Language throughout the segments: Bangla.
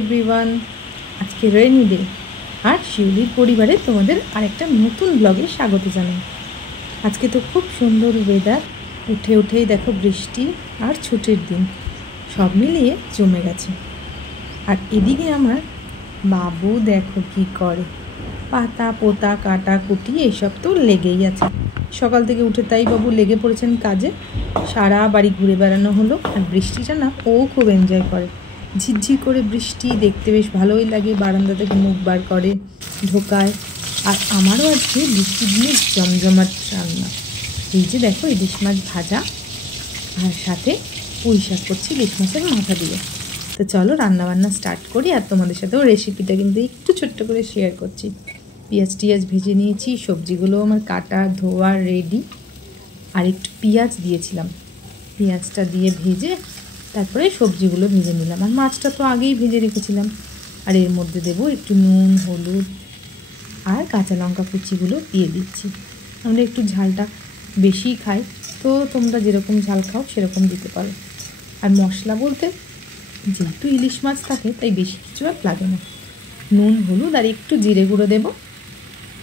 এভরিওয়ান। আজকে রেইনি ডে আর শিউলির পরিবারে তোমাদের আরেকটা নতুন ব্লগে স্বাগত জানাই। আজকে তো খুব সুন্দর ওয়েদার, উঠেই দেখো বৃষ্টি আর ছুটির দিন, সব মিলিয়ে জমে গেছে। আর এদিকে আমার বাবু দেখো কি করে, পাতা পোতা কাটা কুটি এইসব তো লেগেই আছে। সকাল থেকে উঠে তাই বাবু লেগে পড়েছেন কাজে। সারা বাড়ি ঘুরে বেড়ানো হলো। আর বৃষ্টিটা না ও খুব এনজয় করে, ঝিরঝির করে বৃষ্টি দেখতে বেশ ভালোই লাগে। বারান্দা থেকে মুখ বার করে, ঢোকায়। আর আমারও আজকে বৃষ্টির দিনে জমজমাট রান্না। এই যে দেখো ইলিশ মাছ ভাজা, আর সাথে পুঁই শাক করছি ইলিশ মাছের মাথা দিয়ে। তো চলো রান্নাবান্না স্টার্ট করি। আর তোমাদের সাথেও রেসিপিটা কিন্তু একটু ছোট্ট করে শেয়ার করছি। পেঁয়াজ টিয়াজ ভেজে নিয়েছি, সবজিগুলো আমার কাটা ধোয়া রেডি। আর একটু পেঁয়াজ দিয়েছিলাম, পেঁয়াজটা দিয়ে ভেজে তারপরে সবজিগুলো ভেজে নিলাম। আর মাছটা তো আগেই ভেজে রেখেছিলাম। আর এর মধ্যে দেবো একটু নুন হলুদ আর কাঁচা লঙ্কা কুচিগুলো দিয়ে দিচ্ছি। আমরা একটু ঝালটা বেশিই খাই, তো তোমরা যেরকম ঝাল খাও সেরকম দিতে পারো। আর মশলা বলতে যেহেতু ইলিশ মাছ থাকে তাই বেশি কিছু আর লাগে না। নুন হলুদ আর একটু জিরে গুঁড়ো দেবো।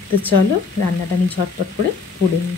তো চলো রান্নাটা আমি ঝটপট করে করে নিই।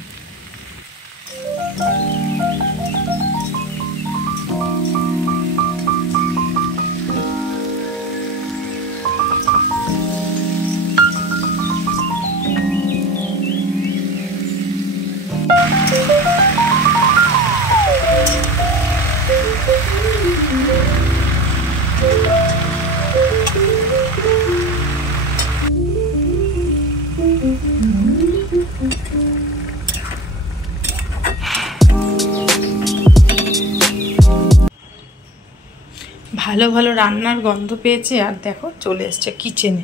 ভালো ভালো রান্নার গন্ধ পেয়েছে আর দেখো চলে এসছে কিচেনে।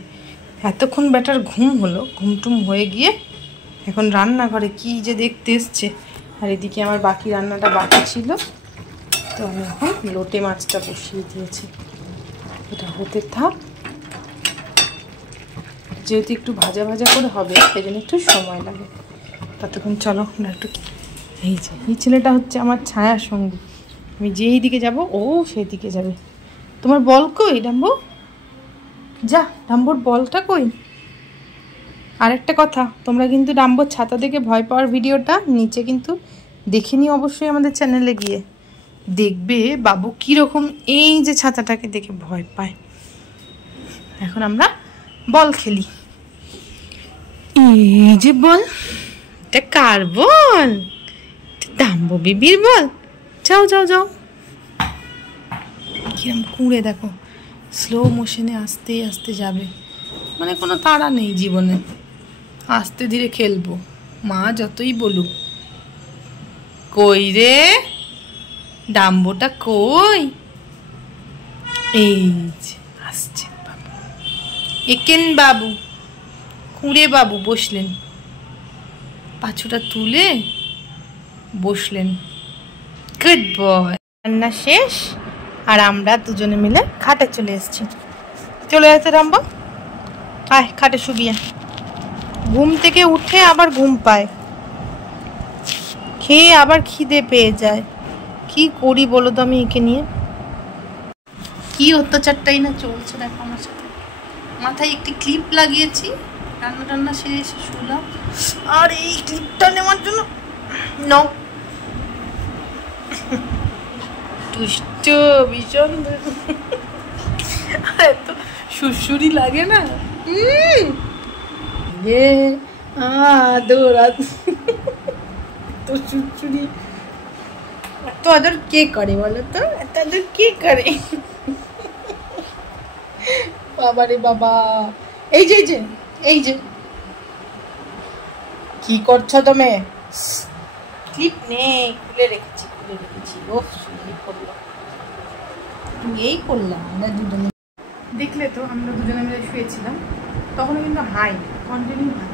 এতক্ষণ ব্যাটার ঘুম হলো, ঘুমটুম হয়ে গিয়ে এখন রান্নাঘরে কি যে দেখতে এসছে। আর এদিকে আমার বাকি রান্নাটা বাকি ছিল, তো আমি এখন লোটে মাছটা বসিয়ে দিয়েছি। এটা হতে থাক, যেহেতু একটু ভাজা ভাজা করে হবে সেই জন্য একটু সময় লাগে। ততক্ষণ চলো আমরা একটু, এই যে এই ছেলেটা হচ্ছে আমার ছায়ার সঙ্গী। আমি যেই দিকে যাব ও সেই দিকে যাবে। তোমার বল কই ডাম্বো? যা, ডাম্বোর বলটা কই? আরেকটা কথা, তোমরা কিন্তু ডাম্বোর ছাতা দেখে ভয় পাওয়ার ভিডিওটা নিচে কিন্তু দেখে নিও অবশ্যই আমাদের চ্যানেলে গিয়ে। দেখবে বাবু কীরকম এই যে ছাতাটাকে দেখে ভয় পায়। এখন আমরা বল খেলি। এই যে বল, এটা কার বল? ডাম্বো বেবির বল। যাও যাও যাও। কিরম কুঁড়ে দেখো, স্লো মোশনে আস্তে আস্তে যাবে, মানে কোনো তাড়া নেই জীবনে। আস্তে ধীরে খেলবো, মা যতই বলুক। কই রে ডাম্বোটা কই? এই যে আসছে বাবু, একেন বাবু, কুঁড়ে বাবু বসলেন, পাছুটা তুলে বসলেন। Good boy. রান্না শেষ আর আমরা দুজনে মিলে খাটে চলে এসেছি। চলে আসতে রাম্বা, আয় খাটে শুবিয়ে। ঘুম থেকে উঠে আবার ঘুম পায়, খেয়ে আবার খিদে পেয়ে যায়। কি করি বলো তো আমি একে নিয়ে? কি অত্যাচারটাই না চলছে দেখো আমার সাথে। মাথায় একটি ক্লিপ লাগিয়েছি, রান্না টান্না সেরে এসে শুলাম, আর এই ক্লিপটা নেওয়ার জন্য নাও দুষ্ট ভীষণ। এত সুরসুরি লাগে না রে, আদর এত সুরসুরি। এত আদর কে করে বলো তো? এত আদর কে করে? বাবা রে বাবা। এই যে এই যে এই যে কি করছো তুমি? ক্লিপ নেই, খুলে রেখেছি খুলে রেখেছি। ও শুয়ে পড়লো, এই করলাম আমরা দুজনে। দেখলে তো আমরা দুজনে মিলে শুয়েছিলাম, তখন কিন্তু হাই কন্টিনিউ হাই।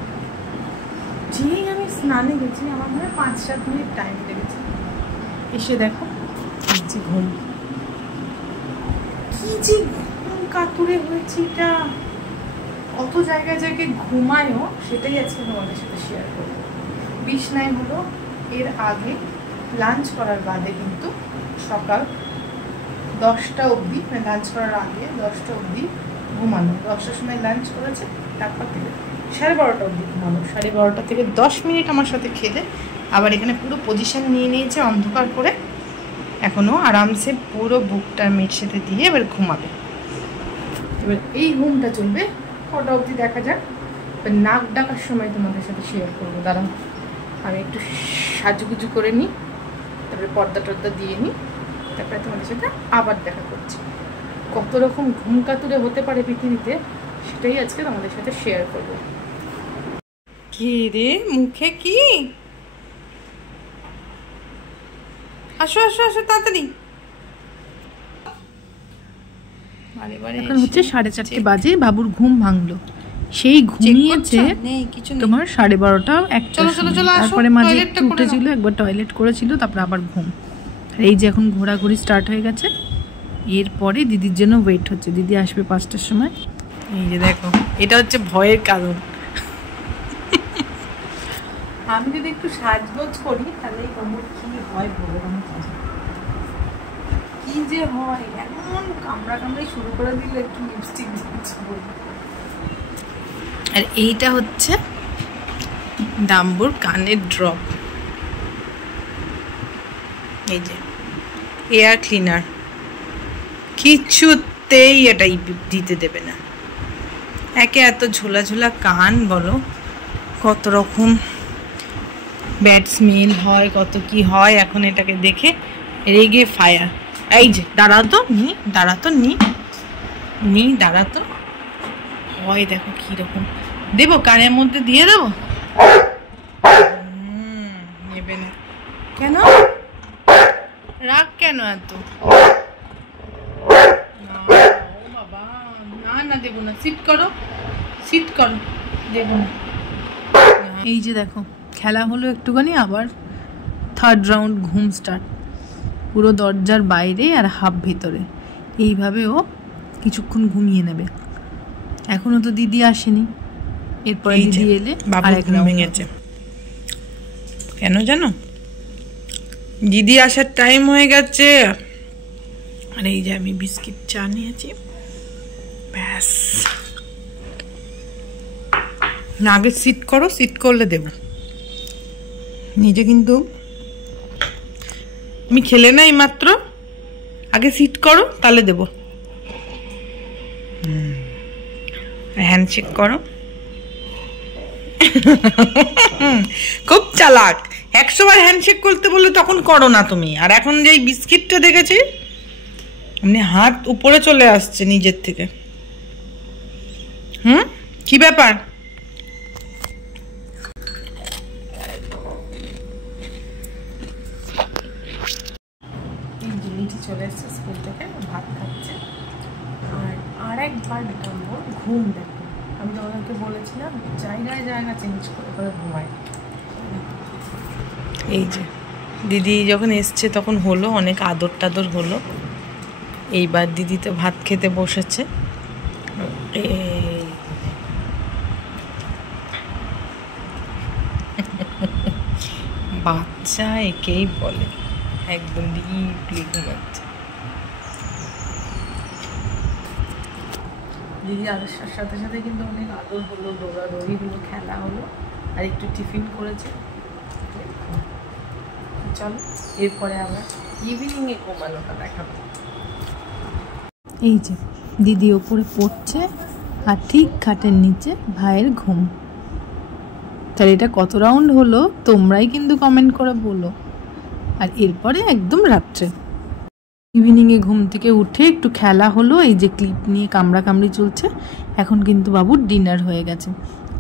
যেই আমি স্নানে গেছি আমার মনে হয় 5-7 মিনিট টাইম লেগেছে। এসে দেখো যে ঘুম, কি যে ঘুম কাতুরে হয়েছে। এটা কত জায়গায় জায়গায় ঘুমায়ও, সেটাই আজকে তোমাদের সাথে শেয়ার করবো। বিছনায় হলো এর আগে লাঞ্চ করার বাদে কিন্তু সকাল 10টা অবধি, মানে লাঞ্চ করার আগে 10টা অবধি ঘুমানো। 10টার সময় লাঞ্চ করেছে, তারপর থেকে 12:30 অবধি ঘুমানো। 12:30 থেকে 10 মিনিট আমার সাথে খেলে আবার এখানে পুরো পজিশন নিয়ে নিয়েছে অন্ধকার করে। এখনও আরামসে পুরো বুকটা মেয়ের সাথে দিয়ে এবার ঘুমাবে। এবার এই ঘুমটা চলবে কটা অবধি দেখা যাক। এবার নাক ডাকার সময় তোমাদের সাথে শেয়ার করবো। দাঁড়াও আমি একটু সাজুগুজু করে নিই, তারপরে পর্দা টর্দা দিয়ে নিই, তারপরে তোমাদের সাথে আবার দেখা করছি। কত রকম ঘুম কাতুরে হতে পারে পৃথিবীতে, সেটাই আজকে তোমাদের সাথে শেয়ার করবো। কি রে মুখে কি? আসো আসো আসো তাড়াতাড়ি। এখন হচ্ছে 4:30 বাজে, বাবুর ঘুম ভাঙলো। সেই ঘুমিয়েছে তোমার 12:30-1টা। তারপরে মাঝে একটু উঠেছিল, একবার টয়লেট করেছিল, তারপর আবার ঘুম। আর এই যে এখন ঘোরাঘুরি স্টার্ট হয়ে গেছে। এরপরে দিদির জন্য ওয়েট হচ্ছে, দিদি আসবে 5টার সময়। এই যে দেখো, এটা হচ্ছে ভয়ের কারণ। আমি যদি একটু সাজগোজ করি তাহলে কি হয় ভগবান কি যে হয়, এমন কামড়াই শুরু করে দিলে একটু লিপস্টিক বলি। আর এইটা হচ্ছে ডাম্বুর কানের ড্রপ, এই যে এয়ার ক্লিনার। কিছুতেই এটাই দিতে দেবে না। একে এত ঝোলা ঝোলা কান, বলো কত রকম ব্যাড স্মেল হয়, কত কি হয়। এখন এটাকে দেখে রেগে ফায়ার। এই যে দাঁড়া তো দাঁড়া তো হয়, দেখো কিরকম। দেবো কানের মধ্যে দিয়ে দেবো? নেবে না কেন? রাগ কেন এত? বাবা না দেবো না। সিট করো দেবো না। এই যে দেখো খেলা হলো একটুখানি, আবার 3rd রাউন্ড ঘুম স্টার্ট। পুরো দরজার বাইরে আর হাফ ভিতরে, এইভাবে ও কিছুক্ষণ ঘুমিয়ে নেবে। এখনো তো দিদি আসেনি, এরপরে দিদি এলে আর এক রাউন্ড ভেঙেছে। কেন জানো? দিদি আসার টাইম হয়ে গেছে। আর এই যে আমি বিস্কিট চা নিয়েছি, ব্যাস। না আগে সিট করো, সিট করলে দেব। নিজে কিন্তু আমি খেলে নাই মাত্র, আগে সিট করো তাহলে দেব। হ্যান্ডশেক করো। খুব চালাক। 100 বার হ্যান্ডশেক করতে বললে তখন করো না তুমি। আর এখন যে বিস্কিটটা দেখেছি, এমনি হাত উপরে চলে আসছে নিজের থেকে। কি ব্যাপার? চলে এসছে স্কুল থেকে, ভাত খাচ্ছে। আর একবার ঘুম দেখো, আমি তোমাদেরকে বলেছিলাম জায়গা চেঞ্জ করে ঘুমায়। এই যে দিদি যখন এসছে তখন হলো অনেক আদর টাদর হলো। এইবার দিদি তো ভাত খেতে বসেছে। বাচ্চা একেই বলে, একদম ডিপলি ঘুমাচ্ছে। দিদি আসার সাথে সাথে কিন্তু অনেক আদর হলো, দৌড়াদৌড়ি হলো, খেলা হলো, আর একটু টিফিন করেছে। চলো এরপরে আবার ইভিনিংয়ে ঘুমানোটা দেখাবো। এই যে দিদি ওপরে পড়ছে, আর ঠিক খাটের নিচে ভাইয়ের ঘুম। তাহলে এটা কত রাউন্ড হলো তোমরাই কিন্তু কমেন্ট করে বলো। আর এরপরে একদম রাত্রে ইভিনিংয়ে ঘুম থেকে উঠে একটু খেলা হলো। এই যে ক্লিপ নিয়ে কামড়াকামড়ি চলছে। এখন কিন্তু বাবুর ডিনার হয়ে গেছে,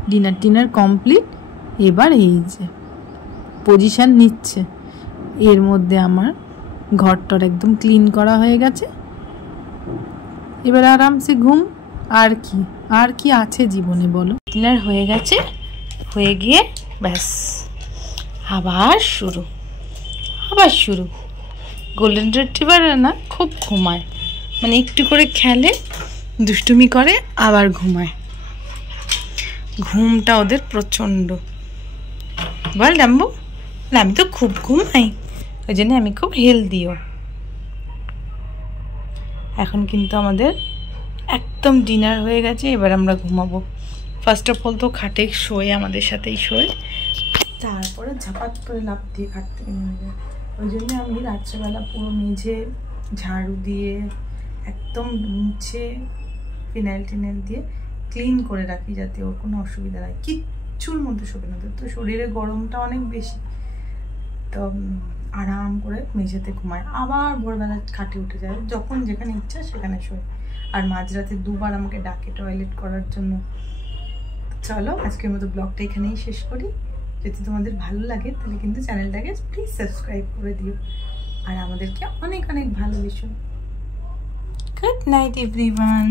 ডিনার কমপ্লিট। এবার এই যে পজিশন নিচ্ছে। এর মধ্যে আমার ঘরটার একদম ক্লিন করা হয়ে গেছে। এবার আরামসে ঘুম। আর কি আছে জীবনে বলো? ডিনার হয়ে গেছে, হয়ে গিয়ে ব্যাস আবার শুরু। গোল্ডেন রিট্রিভার না খুব ঘুমায়, মানে একটু করে খেলে, দুষ্টুমি করে, আবার ঘুমায়। ঘুমটা ওদের প্রচণ্ড। বল ডাম্বু, আমি তো খুব ঘুমাই, ওই জন্য আমি খুব হেলদিও। এখন কিন্তু আমাদের একদম ডিনার হয়ে গেছে, এবার আমরা ঘুমাবো। ফার্স্ট অফ অল তো খাটে শোয়, আমাদের সাথেই শোয়, তারপরে ঝাপাত করে লাফ দিয়ে খাট থেকে নেমে যায়। ওই জন্য আমি রাত্রেবেলা পুরো মেঝে ঝাড়ু দিয়ে একদম মুছে ফিনাইল টিনাইল দিয়ে ক্লিন করে রাখি, যাতে ওর কোনো অসুবিধা হয়। কিচ্ছুর মধ্যে শোবে না, তো শরীরে গরমটা অনেক বেশি, তো আরাম করে মেঝেতে ঘুমায়, আবার ভোরবেলা খাটে উঠে যায়, যখন যেখানে ইচ্ছা সেখানে শোয়। আর মাঝরাতে দুবার আমাকে ডাকে টয়লেট করার জন্য। চলো আজকের মতো ব্লগটা এখানেই শেষ করি। যদি তোমাদের ভালো লাগে তাহলে কিন্তু চ্যানেলটাকে প্লিজ সাবস্ক্রাইব করে দিও, আর আমাদেরকে অনেক অনেক ভালোবেসো। Good night everyone.